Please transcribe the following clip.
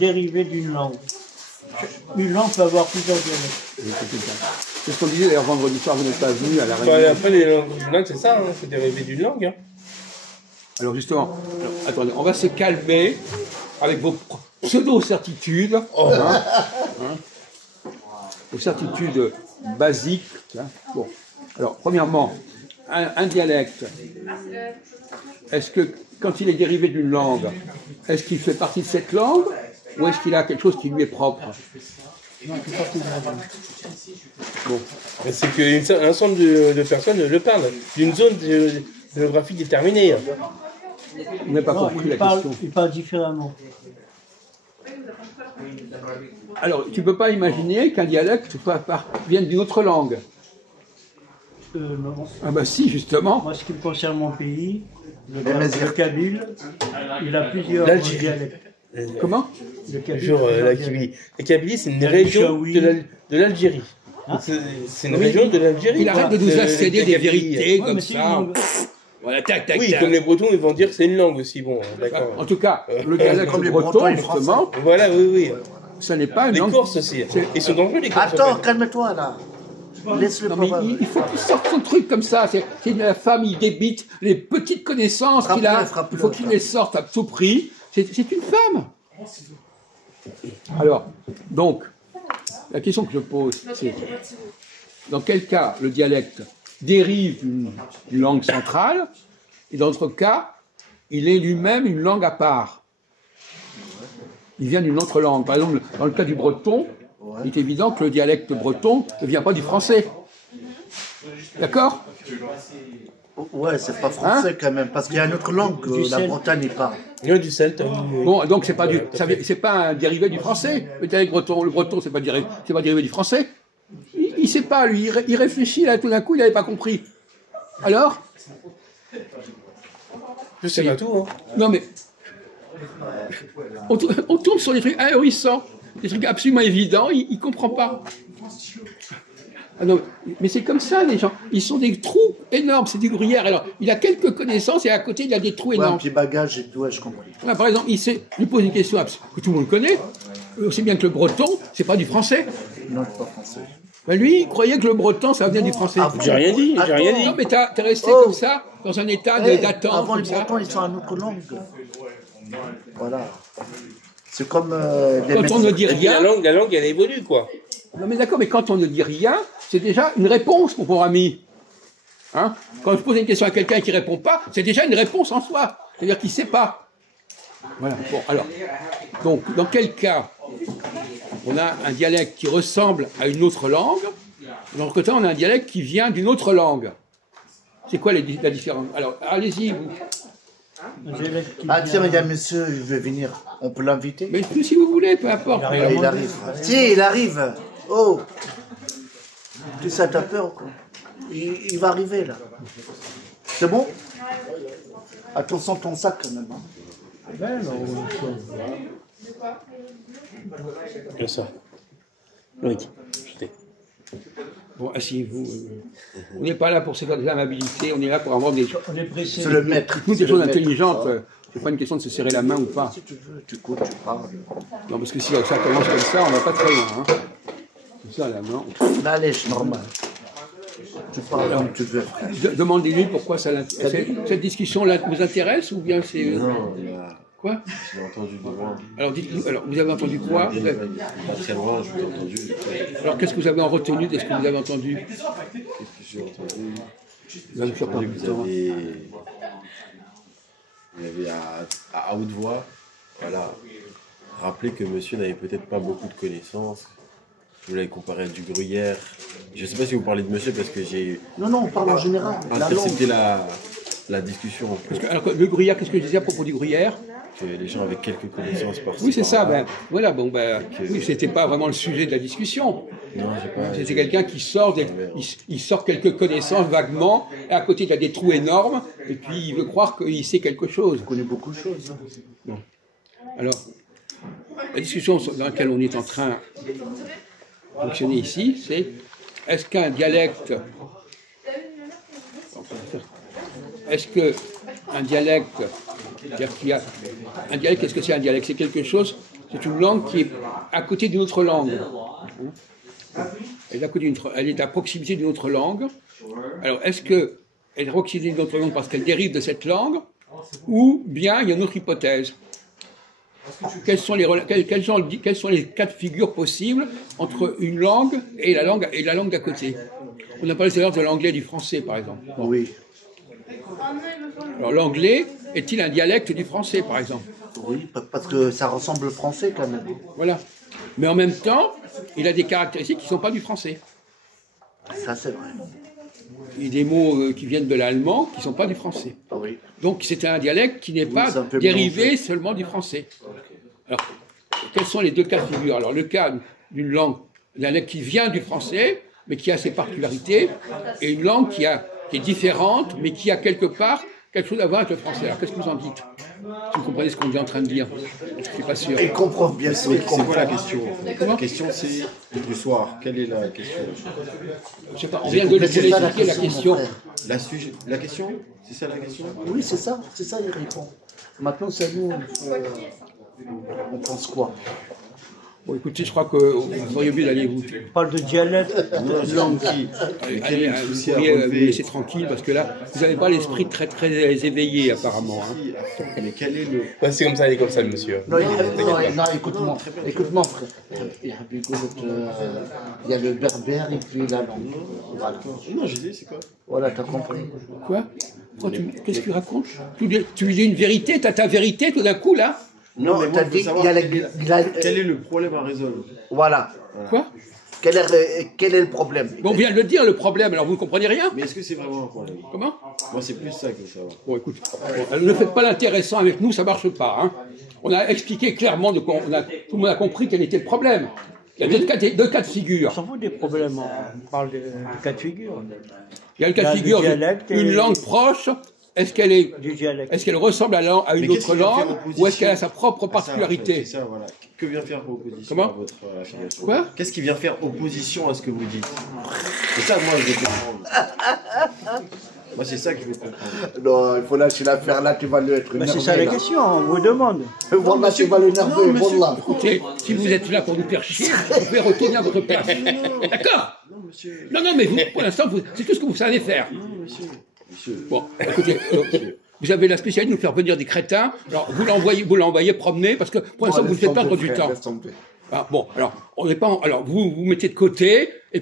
Dérivé d'une langue. Une langue peut avoir plusieurs dialectes. C'est ce qu'on disait d'ailleurs vendredi soir, vous n'êtes pas venu à la réunion. Après, les langues, c'est ça, hein, c'est dérivé d'une langue. Hein. Alors justement, attendez, on va se calmer avec vos pseudo-certitudes, vos certitudes basiques. Hein. Bon. Alors, premièrement, un dialecte, est-ce que, quand il est dérivé d'une langue, est-ce qu'il fait partie de cette langue ou est-ce qu'il a quelque chose qui lui est propre? Non, c'est parti de la langue. Bon. C'est qu'un ensemble de personnes le parlent, d'une zone géographique déterminée. Hein. Vous n'avez pas compris la question. Il parle différemment. Alors, tu ne peux pas imaginer qu'un dialecte vienne d'une autre langue. Non. Ah bah si, justement. Moi, ce qui me concerne mon pays, le Kabyle, il a plusieurs dialectes. Comment? Le Kabyle. La Kabylie. La Kabylie, c'est une région de l'Algérie. Hein? C'est une région de l'Algérie. Il arrête de nous accéder des vérités comme ça. Voilà, tac, tac, oui, tac. Comme les Bretons, ils vont dire que c'est une langue aussi. Bon, d'accord. En tout cas, le dialecte breton, justement. Voilà, oui. Ça n'est pas une langue. Les Corses aussi. Ils sont dangereux, les Corses. Attends, calme-toi là. Laisse-le pas. Il faut qu'il sorte son truc comme ça. C'est la femme, il débite les petites connaissances qu'il a. Il faut qu'il les sorte à tout prix. C'est une femme. Alors, donc, la question que je pose, c'est dans quel cas le dialecte dérive d'une langue centrale, et dans d'autres cas, il est lui-même une langue à part. Il vient d'une autre langue. Par exemple, dans le cas du breton, il est évident que le dialecte breton ne vient pas du français. D'accord? Ouais, c'est pas français quand même, parce qu'il y a une autre langue que la Bretagne parle. Il y a du celte. Bon, donc c'est pas un dérivé du français. Le dialecte breton, le breton, c'est pas dérivé du français. Il sait pas, lui, il réfléchit là, tout d'un coup, il n'avait pas compris. Alors? Je sais pas tout. Hein. Non mais on tourne sur des trucs ahurissants, des trucs absolument évidents, il comprend pas. Ah non, mais c'est comme ça, les gens. Ils sont des trous énormes, c'est des gruyères. Alors, il a quelques connaissances et à côté, il a des trous énormes. Un petit bagage et tout, ouais, je comprends. Là, par exemple, il pose une question que tout le monde connaît, aussi bien que le breton, c'est pas du français. Non, c'est pas français. Ben lui, il croyait que le breton, ça venait du français. J'ai rien dit, j'ai rien dit. Non, mais t'es resté comme ça, dans un état d'attente. Avant, comme les ça. Bretons, ils sont en autre langue. Voilà. C'est comme quand on ne dit rien. La langue, elle évolue, quoi. Non, mais d'accord, mais quand on ne dit rien, c'est déjà une réponse, mon pauvre ami. Hein? Quand je pose une question à quelqu'un qui ne répond pas, c'est déjà une réponse en soi. C'est-à-dire qu'il ne sait pas. Voilà. Bon, alors, donc, dans quel cas on a un dialecte qui ressemble à une autre langue, de l'autre côté, on a un dialecte qui vient d'une autre langue. C'est quoi la différence? Alors, allez-y, vous. Ah tiens, mesdames, messieurs, il veut venir. On peut l'inviter? Mais si vous voulez, peu importe. Il arrive. Si, il arrive. Oh! Tu sais, t'as peur, quoi. Il va arriver, là. C'est bon? Attention ton sac, quand même. Hein. Comme ça. Loïc, Bon, asseyez-vous. On n'est pas là pour se faire des amabilités, on est là pour avoir des choses. On est pressé. C'est le maître. Toutes des choses intelligentes. C'est pas une question de se serrer la main ou pas. Si tu veux, tu cours, tu parles. Non, parce que si ça commence comme ça, on va pas très loin. Hein. C'est ça la main. La lèche, normal. Tu parles comme tu veux. Demandez-lui pourquoi cette discussion-là vous intéresse ou bien c'est. Non, quoi? j'ai entendu de loin. Alors, dites-nous, alors, vous avez entendu quoi? Pas très loin, je vous ai entendu. Alors, qu'est-ce que vous avez en retenu de ce que vous avez entendu? Qu'est-ce que j'ai entendu? Vous allez me faire perdre du temps. Vous avez à haute voix, voilà, rappelé que monsieur n'avait peut-être pas beaucoup de connaissances. Vous l'avez comparé à du gruyère. Je ne sais pas si vous parlez de monsieur parce que j'ai. Non, on parle en général. Intercepté la discussion. Parce que, alors, le gruyère, qu'est-ce que je disais à propos du gruyère? Que les gens avaient quelques connaissances par Oui, c'est ça. Ben, voilà, bon, ben, oui, c'était pas vraiment le sujet de la discussion. Non, j'ai pas. C'était quelqu'un qui sort, il sort quelques connaissances vaguement, et à côté il y a des trous énormes, et puis il veut croire qu'il sait quelque chose. Il connaît beaucoup de choses. Bon. Alors, la discussion dans laquelle on est en train de fonctionner ici, c'est est-ce qu'un dialecte, est-ce qu'un dialecte, c'est-à-dire qu'il y a un dialecte, qu'est-ce que c'est un dialecte? C'est quelque chose c'est une langue qui est à côté d'une autre langue. Elle est à proximité d'une autre langue. Alors, est-ce qu'elle est à proximité d'une autre langue parce qu'elle dérive de cette langue, ou bien il y a une autre hypothèse? Quels sont les cas de figure possibles entre une langue et la langue d'à côté? On a parlé tout à l'heure de l'anglais et du français, par exemple. Oui. Alors, l'anglais est-il un dialecte du français, par exemple? Oui, parce que ça ressemble au français quand même. Voilà. Mais en même temps, il a des caractéristiques qui ne sont pas du français. Ça, c'est vrai. Il y a des mots qui viennent de l'allemand qui ne sont pas du français. Oui. Donc c'est un dialecte qui n'est Oui, pas c'est un peu dérivé mélangé. seulement du français. Alors, quels sont les deux cas de figure? Alors, le cas d'une langue, d'un dialecte qui vient du français, mais qui a ses particularités, et une langue qui est différente, mais qui a quelque part quelque chose à voir avec le français. Alors, qu'est-ce que vous en dites? Si vous comprenez ce qu'on est en train de dire, je ne suis pas sûr. Il comprend bien sûr. Il C'est quoi comprend. la question en fait? La question c'est du soir. Quelle est la question? Je sais pas, on vient de Mais c'est ça expliquer la mon question. frère. La question? C'est ça la question? Oui, c'est ça, il répond. Maintenant, c'est à nous, on pense quoi? Bon, écoutez, je crois que vous auriez mieux d'aller vous. On parle de dialecte, de langue qui. Allez, vous pourriez vous laisser tranquille, parce que là, vous n'avez pas l'esprit très très éveillé, apparemment. Hein. Mais quel est le... Ouais, c'est comme ça, il est comme ça, le monsieur. Non, écoute-moi, frère. Il y a le berbère et puis la langue. Voilà. Non, je disais, c'est quoi? Voilà, t'as compris. Quoi? Qu'est-ce que tu racontes? Tu dis une vérité, t'as ta vérité tout d'un coup, là? Non, mais moi, t'as je veux dit savoir qu'il y a quel est le problème à résoudre? Voilà. Quoi? Quel est le problème? Bon, on vient de le dire, le problème, alors vous ne comprenez rien? Mais est-ce que c'est vraiment un problème? Comment? Moi, c'est plus ça que je veux savoir. Bon, écoute, ne faites pas l'intéressant avec nous, ça ne marche pas. Hein. On a expliqué clairement, tout le monde a compris quel était le problème. Il y a deux cas de On figure. s'en fout des problèmes, on parle de cas de figure. Il y a le cas de figure d'une langue proche. Est-ce qu'elle ressemble à une autre langue, ou est-ce qu'elle a sa propre particularité? C'est ça, voilà. Que vient faire opposition Comment à votre affirmation? Quoi? Qu'est-ce qui vient faire opposition à ce que vous dites? C'est ça, moi, je veux comprendre. Moi, c'est ça que je veux comprendre. Non, il faut lâcher l'affaire là, tu vas lui être énervé. C'est ça la là. question, on vous demande. Voilà, tu vas l'énerver, voilà. Écoutez, si vous êtes là pour nous faire chier, vous pouvez retourner à votre place. D'accord? Non, monsieur. Non, mais vous, pour l'instant, c'est tout ce que vous savez faire. Non, monsieur. Monsieur. Bon, écoutez, vous avez la spécialité de nous faire venir des crétins. Alors, vous l'envoyez promener, parce que pour l'instant, vous nous faites perdre du temps. Ah, bon, alors, on n'est pas. Alors, vous mettez de côté, et